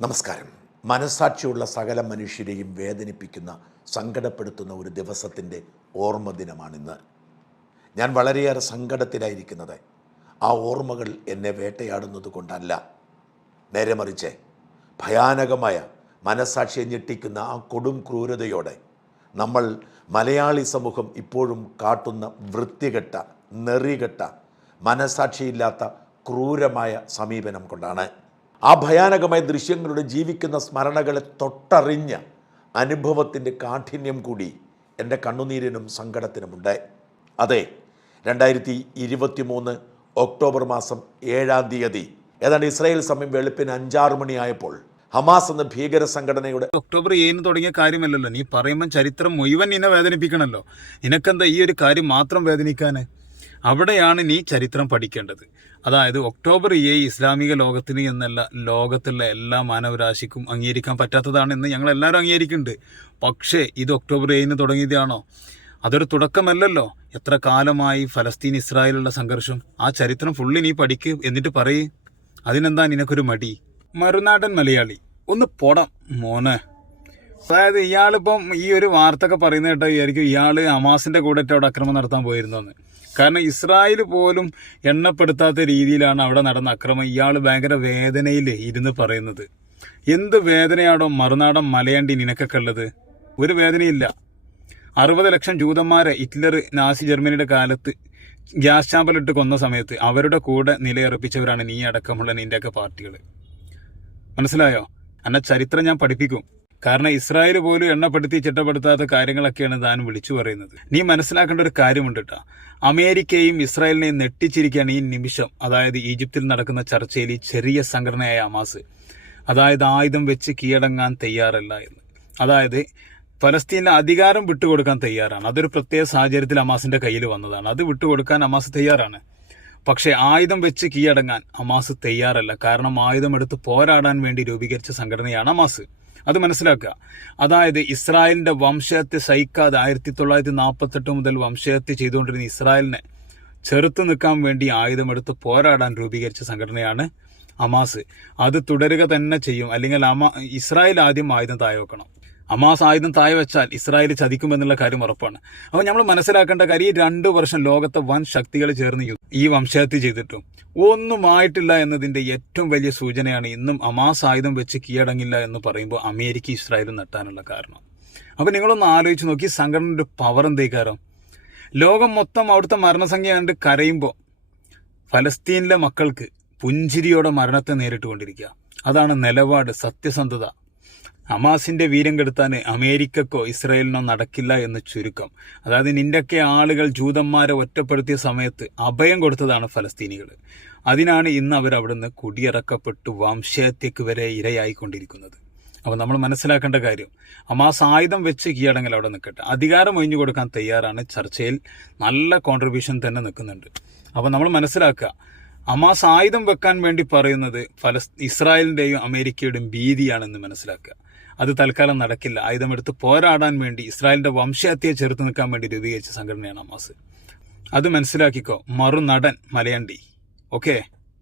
നമസ്കാരം. മനസ്സാക്ഷിയുള്ള സകല മനുഷ്യരെയും വേദനിപ്പിക്കുന്ന, സങ്കടപ്പെടുത്തുന്ന ഒരു ദിവസത്തിൻ്റെ ഓർമ്മ ദിനമാണിന്ന്. ഞാൻ വളരെയേറെ സങ്കടത്തിലായിരിക്കുന്നത് ആ ഓർമ്മകൾ എന്നെ വേട്ടയാടുന്നത് കൊണ്ടല്ല, നേരെ മറിച്ച് ഭയാനകമായ മനസ്സാക്ഷിയെ ഞെട്ടിക്കുന്ന ആ കൊടും ക്രൂരതയോടെ നമ്മൾ മലയാളി സമൂഹം ഇപ്പോഴും കാട്ടുന്ന വൃത്തികെട്ട, നെറികെട്ട, മനസ്സാക്ഷിയില്ലാത്ത ക്രൂരമായ സമീപനം കൊണ്ടാണ്. ആ ഭയാനകമായ ദൃശ്യങ്ങളുടെ ജീവിക്കുന്ന സ്മരണകളെ തൊട്ടറിഞ്ഞ അനുഭവത്തിൻ്റെ കാഠിന്യം കൂടി എൻ്റെ കണ്ണുനീരിനും സങ്കടത്തിനുമുണ്ട്. അതെ, 2023 ഒക്ടോബർ മാസം 7-ാം തീയതി ഏതാണ്ട് ഇസ്രായേൽ സമയം വെളുപ്പിന് 5-6 മണിയായപ്പോൾ ഹമാസ് എന്ന ഭീകര സംഘടനയുടെ ഒക്ടോബർ 7 തുടങ്ങിയ കാര്യമല്ലല്ലോ. നീ പറയുമ്പോൾ ചരിത്രം മുഴുവൻ നിന്നെ വേദനിപ്പിക്കണമല്ലോ. നിനക്കെന്താ ഈ ഒരു കാര്യം മാത്രം വേദനിക്കാൻ? അവിടെയാണ് നീ ചരിത്രം പഠിക്കേണ്ടത്. അതായത് ഒക്ടോബർ 7 ഇസ്ലാമിക ലോകത്തിന് എന്നല്ല, ലോകത്തുള്ള എല്ലാ മാനവരാശിക്കും അംഗീകരിക്കാൻ പറ്റാത്തതാണെന്ന് ഞങ്ങളെല്ലാവരും അംഗീകരിക്കുന്നുണ്ട്. പക്ഷേ ഇത് ഒക്ടോബർ 7 തുടങ്ങിയതാണോ? അതൊരു തുടക്കമല്ലല്ലോ. എത്ര കാലമായി ഫലസ്തീൻ ഇസ്രായേലുള്ള സംഘർഷം? ആ ചരിത്രം ഫുള്ളി നീ പഠിക്ക്, എന്നിട്ട് പറയ്. അതിനെന്താ നിനക്കൊരു മടി? മറുനാടൻ മലയാളി ഒന്ന് പോടാം മോനെ. അതായത് ഇയാളിപ്പം ഈ ഒരു വാർത്തയൊക്കെ പറയുന്ന കേട്ടോ വിചാരിക്കും ഇയാൾ ഹമാസിൻ്റെ കൂടെ അവിടെ അക്രമം നടത്താൻ പോയിരുന്നെന്ന്. കാരണം ഇസ്രായേൽ പോലും എണ്ണപ്പെടുത്താത്ത രീതിയിലാണ് അവിടെ നടന്ന അക്രമം. ഇയാൾ ഭയങ്കര വേദനയിൽ ഇരുന്ന് പറയുന്നത്. എന്ത് വേദനയാണോ മറുനാടൻ മലയാണ്ടി നിനക്കൊക്കെ ഉള്ളത്? ഒരു വേദനയില്ല. 60 ലക്ഷം ജൂതന്മാരെ ഹിറ്റ്ലർ നാസി ജർമ്മനിയുടെ കാലത്ത് ഗ്യാസ് ചാമ്പലിട്ട് കൊന്ന സമയത്ത് അവരുടെ കൂടെ നിലയുറപ്പിച്ചവരാണ് നീ അടക്കമുള്ള നിൻ്റെയൊക്കെ പാർട്ടികൾ. മനസ്സിലായോ? എന്നെ ചരിത്രം ഞാൻ പഠിപ്പിക്കും. കാരണം ഇസ്രായേൽ പോലും എണ്ണപ്പെടുത്തി ചിട്ടപ്പെടുത്താത്ത കാര്യങ്ങളൊക്കെയാണ് താൻ വിളിച്ചു പറയുന്നത്. നീ മനസ്സിലാക്കേണ്ട ഒരു കാര്യമുണ്ട് കേട്ടോ. അമേരിക്കയും ഇസ്രായേലിനെയും നെട്ടിച്ചിരിക്കുകയാണ് ഈ നിമിഷം. അതായത് ഈജിപ്തിൽ നടക്കുന്ന ചർച്ചയിൽ ഈ ചെറിയ സംഘടനയായ ഹമാസ്, അതായത് ആയുധം വെച്ച് കീഴടങ്ങാൻ തയ്യാറല്ല എന്ന്. അതായത് ഫലസ്തീനിലെ അധികാരം വിട്ടുകൊടുക്കാൻ തയ്യാറാണ്. അതൊരു പ്രത്യേക സാഹചര്യത്തിൽ ഹമാസിന്റെ കയ്യിൽ വന്നതാണ്. അത് വിട്ടുകൊടുക്കാൻ ഹമാസ് തയ്യാറാണ്. പക്ഷേ ആയുധം വെച്ച് കീഴടങ്ങാൻ ഹമാസ് തയ്യാറല്ല. കാരണം ആയുധമെടുത്ത് പോരാടാൻ വേണ്ടി രൂപീകരിച്ച സംഘടനയാണ് ഹമാസ്. അത് മനസ്സിലാക്കുക. അതായത് ഇസ്രായേലിന്റെ വംശഹത്യ സഹിക്കാതെ 1948 മുതൽ വംശഹത്യ ചെയ്തുകൊണ്ടിരുന്ന ഇസ്രായേലിനെ ചെറുത്തു നിൽക്കാൻ വേണ്ടി ആയുധമെടുത്ത് പോരാടാൻ രൂപീകരിച്ച സംഘടനയാണ് ഹമാസ്. അത് തുടരുക തന്നെ ചെയ്യും. അല്ലെങ്കിൽ ഇസ്രായേൽ ആദ്യം ആയുധം താഴെ വെക്കണം. ഹമാസ് ആയുധം താഴെ വെച്ചാൽ ഇസ്രായേൽ ചതിക്കുമെന്നുള്ള കാര്യം ഉറപ്പാണ്. അപ്പോൾ നമ്മൾ മനസ്സിലാക്കേണ്ട കാര്യം, ഈ 2 വർഷം ലോകത്തെ വൻ ശക്തികൾ ചേർന്ന് ഈ വംശഹത്യ ചെയ്തിട്ടും ഒന്നും ആയിട്ടില്ല എന്നതിൻ്റെ ഏറ്റവും വലിയ സൂചനയാണ് ഇന്നും ഹമാസ് ആയുധം വെച്ച് കീഴടങ്ങില്ല എന്ന് പറയുമ്പോൾ അമേരിക്ക ഇസ്രായേലും നെട്ടാനുള്ള കാരണം. അപ്പോൾ നിങ്ങളൊന്ന് ആലോചിച്ച് നോക്കി, സംഘടനയുടെ പവർ എന്തേക്കാരം. ലോകം മൊത്തം അവിടുത്തെ മരണസംഖ്യ കണ്ട് കരയുമ്പോൾ ഫലസ്തീനിലെ മക്കൾക്ക് പുഞ്ചിരിയോടെ മരണത്തെ നേരിട്ടുകൊണ്ടിരിക്കുക. അതാണ് നിലപാട്, സത്യസന്ധത. ഹമാസിന്റെ വീര്യം കെടുത്താൻ അമേരിക്കക്കോ ഇസ്രായേലിനോ നടക്കില്ല എന്ന് ചുരുക്കം. അതായത് നിന്റെയൊക്കെ ആളുകൾ ജൂതന്മാരെ ഒറ്റപ്പെടുത്തിയ സമയത്ത് അഭയം കൊടുത്തതാണ് ഫലസ്തീനികൾ. അതിനാണ് ഇന്ന് അവരവിടുന്ന് കുടിയിറക്കപ്പെട്ടു വംശഹത്യക്ക് വരെ ഇരയായിക്കൊണ്ടിരിക്കുന്നത്. അപ്പോൾ നമ്മൾ മനസ്സിലാക്കേണ്ട കാര്യം, ഹമാസ് ആയുധം വെച്ച് കീഴടങ്ങൽ അവിടെ നിൽക്കട്ടെ, അധികാരം ഒഴിഞ്ഞു കൊടുക്കാൻ തയ്യാറാണ്. ചർച്ചയിൽ നല്ല കോൺട്രിബ്യൂഷൻ തന്നെ നിൽക്കുന്നുണ്ട്. അപ്പോൾ നമ്മൾ മനസ്സിലാക്കുക, ഹമാസ് ആയുധം വെക്കാൻ വേണ്ടി പറയുന്നത് ഇസ്രായേലിൻ്റെയും അമേരിക്കയുടെയും ഭീതിയാണെന്ന് മനസ്സിലാക്കുക. അത് തൽക്കാലം നടക്കില്ല. ആയുധമെടുത്ത് പോരാടാൻ വേണ്ടി ഇസ്രായേലിന്റെ വംശഹത്യയെ ചെറുത്ത് നിൽക്കാൻ വേണ്ടി രൂപീകരിച്ച സംഘടനയാണ് ഹമാസ്. അത് മനസ്സിലാക്കിക്കോ മറുനടൻ മലയാണ്ടി. ഓക്കെ.